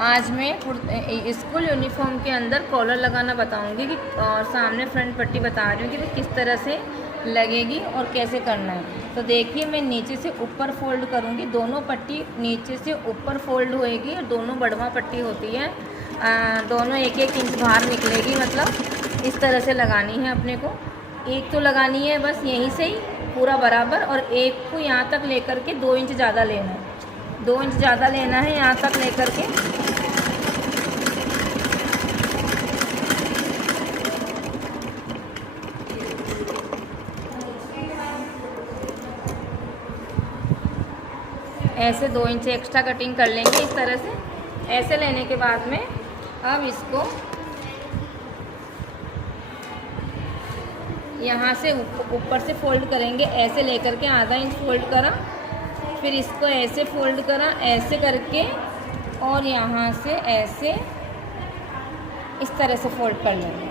आज मैं school uniform के अंदर कॉलर लगाना बताऊंगी कि और सामने फ्रंट पट्टी बता रही हूँ कि किस तरह से लगेगी और कैसे करना है। तो देखिए मैं नीचे से ऊपर फोल्ड करूँगी, दोनों पट्टी नीचे से ऊपर फोल्ड होएगी और दोनों बढ़वा पट्टी होती है, दोनों एक एक इंच बाहर निकलेगी। मतलब इस तरह से लगानी है अपने को। एक तो लगानी है बस यहीं से ही पूरा बराबर, और एक को यहाँ तक लेकर के 2 इंच ज़्यादा लेना है, 2 इंच ज़्यादा लेना है यहाँ तक लेकर के। ऐसे 2 इंच एक्स्ट्रा कटिंग कर लेंगे इस तरह से। ऐसे लेने के बाद में अब इसको यहाँ से ऊपर से फोल्ड करेंगे, ऐसे लेकर के आधा इंच फोल्ड करा, फिर इसको ऐसे फोल्ड करा ऐसे करके, और यहाँ से ऐसे इस तरह से फोल्ड कर लेंगे।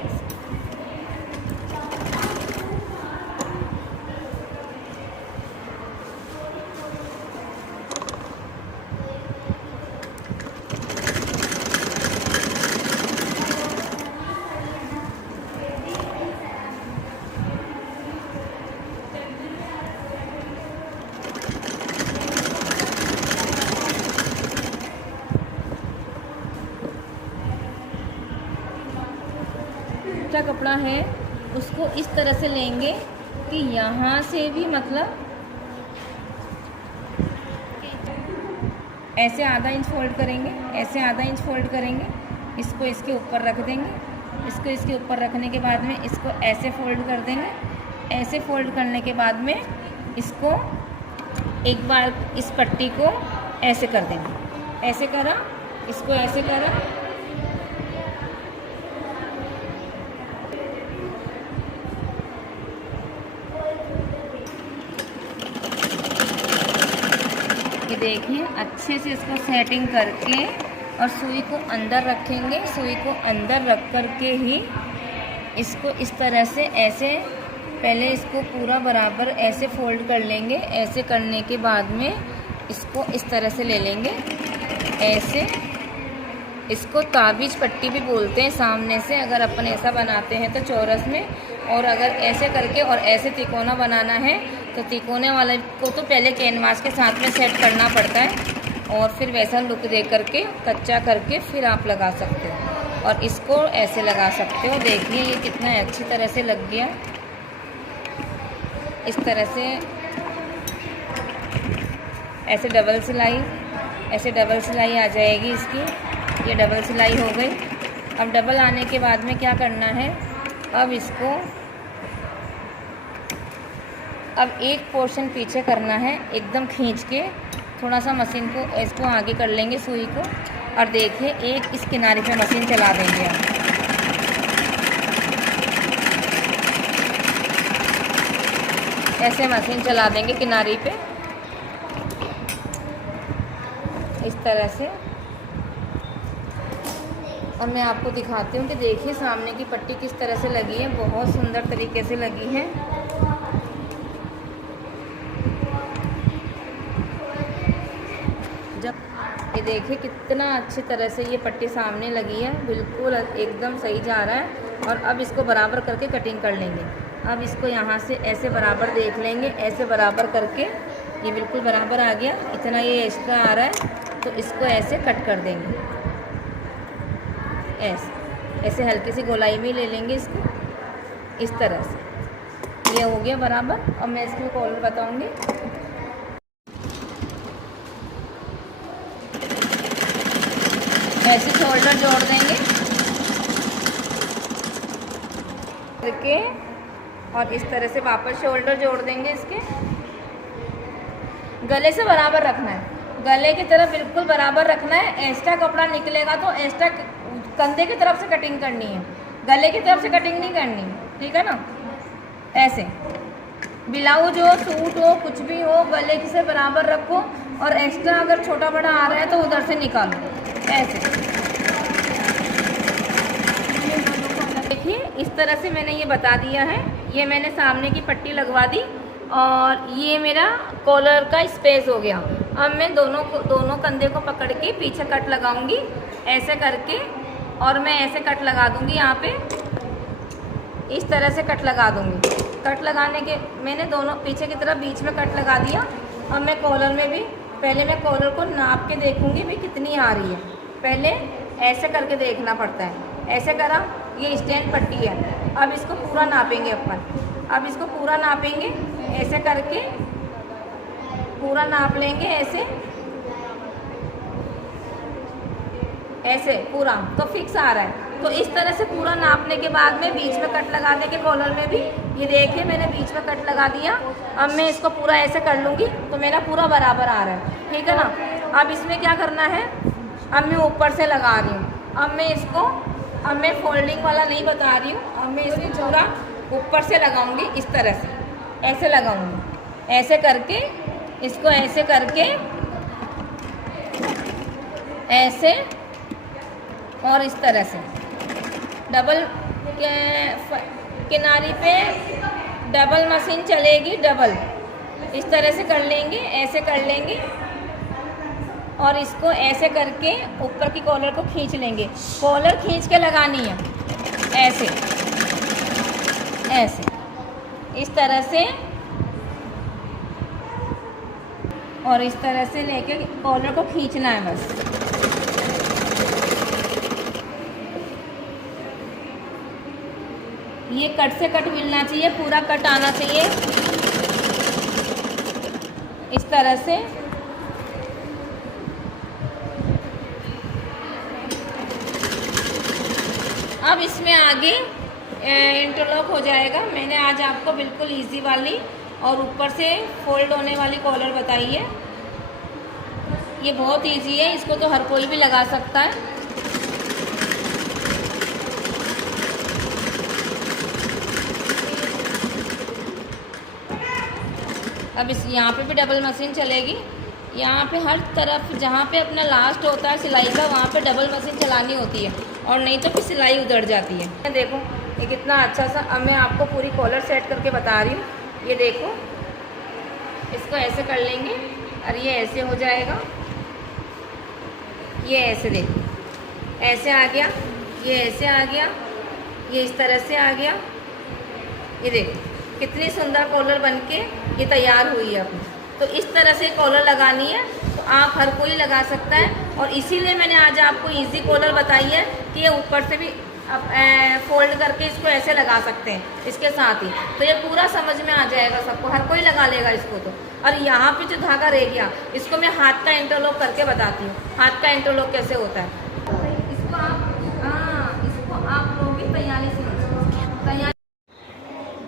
कपड़ा है उसको इस तरह से लेंगे कि यहाँ से भी मतलब ऐसे आधा इंच फोल्ड करेंगे, ऐसे आधा इंच फोल्ड करेंगे, इसको इसके ऊपर रख देंगे, इसको इसके ऊपर रखने के बाद में इसको ऐसे फोल्ड कर देंगे। ऐसे फोल्ड करने के बाद में इसको एक बार इस पट्टी को ऐसे कर देंगे, ऐसे करा, इसको ऐसे करा, देखिए अच्छे से इसको सेटिंग करके और सुई को अंदर रखेंगे। सुई को अंदर रख कर के ही इसको इस तरह से ऐसे पहले इसको पूरा बराबर ऐसे फोल्ड कर लेंगे। ऐसे करने के बाद में इसको इस तरह से ले लेंगे ऐसे। इसको ताबीज पट्टी भी बोलते हैं सामने से, अगर अपन ऐसा बनाते हैं तो चौरस में, और अगर ऐसे करके और ऐसे तिकोना बनाना है तो तिकोने वाले को तो पहले कैनवास के साथ में सेट करना पड़ता है, और फिर वैसा लुक दे करके कच्चा करके फिर आप लगा सकते हो, और इसको ऐसे लगा सकते हो। देखिए ये कितना अच्छी तरह से लग गया। इस तरह से ऐसे डबल सिलाई, ऐसे डबल सिलाई आ जाएगी इसकी। ये डबल सिलाई हो गई। अब डबल आने के बाद में क्या करना है, अब इसको अब एक पोर्शन पीछे करना है, एकदम खींच के थोड़ा सा मशीन को इसको आगे कर लेंगे सुई को, और देखिए एक इस किनारे पे मशीन चला देंगे आप। ऐसे मशीन चला देंगे किनारे पे इस तरह से। और मैं आपको दिखाती हूँ कि देखिए सामने की पट्टी किस तरह से लगी है, बहुत सुंदर तरीके से लगी है। जब ये देखिए कितना अच्छी तरह से ये पट्टी सामने लगी है, बिल्कुल एकदम सही जा रहा है। और अब इसको बराबर करके कटिंग कर लेंगे। अब इसको यहाँ से ऐसे बराबर देख लेंगे, ऐसे बराबर करके ये बिल्कुल बराबर आ गया। इतना ये एक्स्ट्रा आ रहा है तो इसको ऐसे कट कर देंगे, ऐसे हल्की सी गोलाई में ले लेंगे इसको इस तरह से। ये हो गया बराबर। और मैं इसमें कॉलर बताऊंगी। ऐसे शोल्डर जोड़ देंगे करके, और इस तरह से वापस शोल्डर जोड़ देंगे इसके। गले से बराबर रखना है, गले की तरफ बिल्कुल बराबर रखना है। एक्स्ट्रा कपड़ा निकलेगा तो एक्स्ट्रा कंधे की तरफ से कटिंग करनी है, गले की तरफ से कटिंग नहीं करनी, ठीक है ना। ऐसे ब्लाउज हो, सूट हो, कुछ भी हो, गले की से बराबर रखो, और एक्स्ट्रा अगर छोटा बड़ा आ रहा है तो उधर से निकालो ऐसे। देखिए इस तरह से मैंने ये बता दिया है। ये मैंने सामने की पट्टी लगवा दी और ये मेरा कॉलर का स्पेस हो गया। अब मैं दोनों कंधे को पकड़ के पीछे कट लगाऊंगी ऐसे करके, और मैं ऐसे कट लगा दूंगी यहाँ पे, इस तरह से कट लगा दूंगी। कट लगाने के मैंने दोनों पीछे की तरफ बीच में कट लगा दिया। अब मैं कॉलर में भी पहले मैं कॉलर को नाप के देखूंगी भी कितनी आ रही है। पहले ऐसे करके देखना पड़ता है, ऐसे करा, ये स्टैंड पट्टी है। अब इसको पूरा नापेंगे अपन, अब इसको पूरा नापेंगे ऐसे करके, पूरा नाप लेंगे ऐसे ऐसे पूरा, तो फिक्स आ रहा है। तो इस तरह से पूरा नापने के बाद में बीच में कट लगा देंगे कॉलर में भी। ये देखिए मैंने बीच में कट लगा दिया। अब मैं इसको पूरा ऐसे कर लूँगी तो मेरा पूरा बराबर आ रहा है, ठीक है ना। अब इसमें क्या करना है, अब मैं ऊपर से लगा रही हूँ। अब मैं फोल्डिंग वाला नहीं बता रही हूँ, अब मैं इसको पूरा ऊपर से लगाऊंगी, इस तरह से ऐसे लगाऊंगी, ऐसे करके इसको ऐसे करके ऐसे और इस तरह से डबल किनारी पे डबल मशीन चलेगी, डबल इस तरह से कर लेंगे, ऐसे कर लेंगे और इसको ऐसे करके ऊपर की कॉलर को खींच लेंगे। कॉलर खींच के लगानी है ऐसे ऐसे, इस तरह से और इस तरह से लेके कॉलर को खींचना है बस। ये कट से कट मिलना चाहिए, पूरा कट आना चाहिए इस तरह से। अब इसमें आगे इंटरलॉक हो जाएगा। मैंने आज आपको बिल्कुल इजी वाली और ऊपर से फोल्ड होने वाली कॉलर बताई है। ये बहुत इजी है, इसको तो हर कोई भी लगा सकता है। अब इस यहाँ पे भी डबल मशीन चलेगी। यहाँ पे हर तरफ जहाँ पे अपना लास्ट होता है सिलाई का, वहाँ पे डबल मशीन चलानी होती है, और नहीं तो फिर सिलाई उधड़ जाती है। देखो ये कितना अच्छा सा, अब मैं आपको पूरी कॉलर सेट करके बता रही हूँ। ये देखो, इसको ऐसे कर लेंगे और ये ऐसे हो जाएगा। ये ऐसे देखो, ऐसे आ गया, ये ऐसे आ गया, ये इस तरह से आ गया। ये देखो कितनी सुंदर कॉलर बनके ये तैयार हुई है अपनी। तो इस तरह से कॉलर लगानी है तो आप हर कोई लगा सकता है, और इसीलिए मैंने आज आपको इजी कॉलर बताई है कि ये ऊपर से भी आप फोल्ड करके इसको ऐसे लगा सकते हैं इसके साथ ही। तो ये पूरा समझ में आ जाएगा सबको, हर कोई लगा लेगा इसको तो। और यहाँ पे जो धागा रह गया, इसको मैं हाथ का इंटरलॉक करके बताती हूँ, हाथ का इंटरलॉक कैसे होता है। इसको आप लोगे तैयारी से।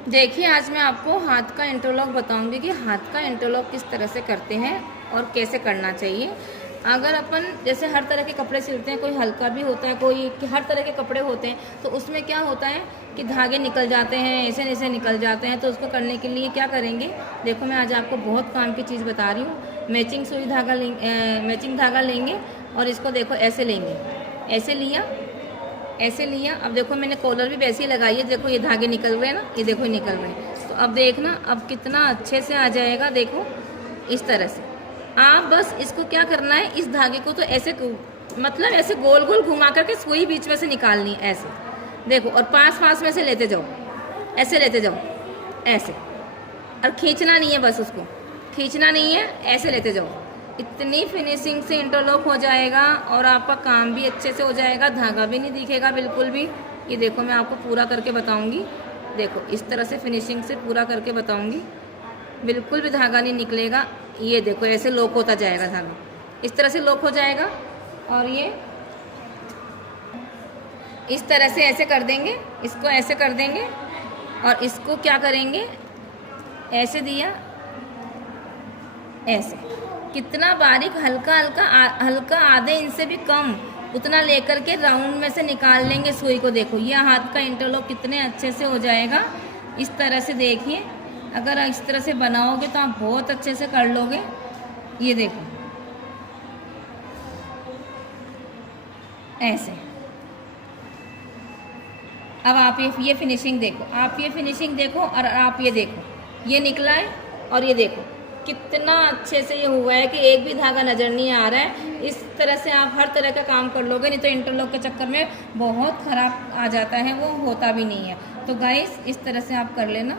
देखिए आज मैं आपको हाथ का इंटरलॉक बताऊंगी कि हाथ का इंटरलॉक किस तरह से करते हैं और कैसे करना चाहिए। अगर अपन जैसे हर तरह के कपड़े सिलते हैं, कोई हल्का भी होता है, कोई हर तरह के कपड़े होते हैं, तो उसमें क्या होता है कि धागे निकल जाते हैं, ऐसे ऐसे निकल जाते हैं। तो उसको करने के लिए क्या करेंगे, देखो मैं आज आपको बहुत काम की चीज़ बता रही हूँ। मैचिंग सुई धागा मैचिंग धागा लेंगे और इसको देखो ऐसे लेंगे, ऐसे लिया, ऐसे लिया। अब देखो मैंने कॉलर भी वैसे ही लगाई है, देखो ये धागे निकल रहे हैं ना, ये देखो निकल रहे हैं। तो अब देखना अब कितना अच्छे से आ जाएगा, देखो इस तरह से। आप बस इसको क्या करना है, इस धागे को तो ऐसे मतलब ऐसे गोल गोल घुमा करके सुई बीच में से निकालनी है ऐसे, देखो, और पास में से लेते जाओ, ऐसे लेते जाओ ऐसे, और खींचना नहीं है, बस उसको खींचना नहीं है, ऐसे लेते जाओ। इतनी फिनिशिंग से इंटरलॉक हो जाएगा और आपका काम भी अच्छे से हो जाएगा, धागा भी नहीं दिखेगा बिल्कुल भी। ये देखो मैं आपको पूरा करके बताऊंगी, देखो इस तरह से फिनिशिंग से पूरा करके बताऊंगी, बिल्कुल भी धागा नहीं निकलेगा। ये देखो ऐसे लॉक होता जाएगा धागा, इस तरह से लॉक हो जाएगा। और ये इस तरह से ऐसे कर देंगे, इसको ऐसे कर देंगे और इसको क्या करेंगे, ऐसे दिया, ऐसे कितना बारीक, हल्का हल्का हल्का आधे इंच से भी कम उतना लेकर के राउंड में से निकाल लेंगे सुई को। देखो ये हाथ का इंटरलॉक कितने अच्छे से हो जाएगा इस तरह से। देखिए अगर इस तरह से बनाओगे तो आप बहुत अच्छे से कर लोगे। ये देखो ऐसे। अब आप ये फिनिशिंग देखो, आप ये फिनिशिंग देखो, और आप ये देखो, ये निकला है और ये देखो कितना अच्छे से ये हुआ है कि एक भी धागा नज़र नहीं आ रहा है। इस तरह से आप हर तरह का काम कर लोगे, नहीं तो इंटरलॉक के चक्कर में बहुत ख़राब आ जाता है, वो होता भी नहीं है। तो गाइस इस तरह से आप कर लेना।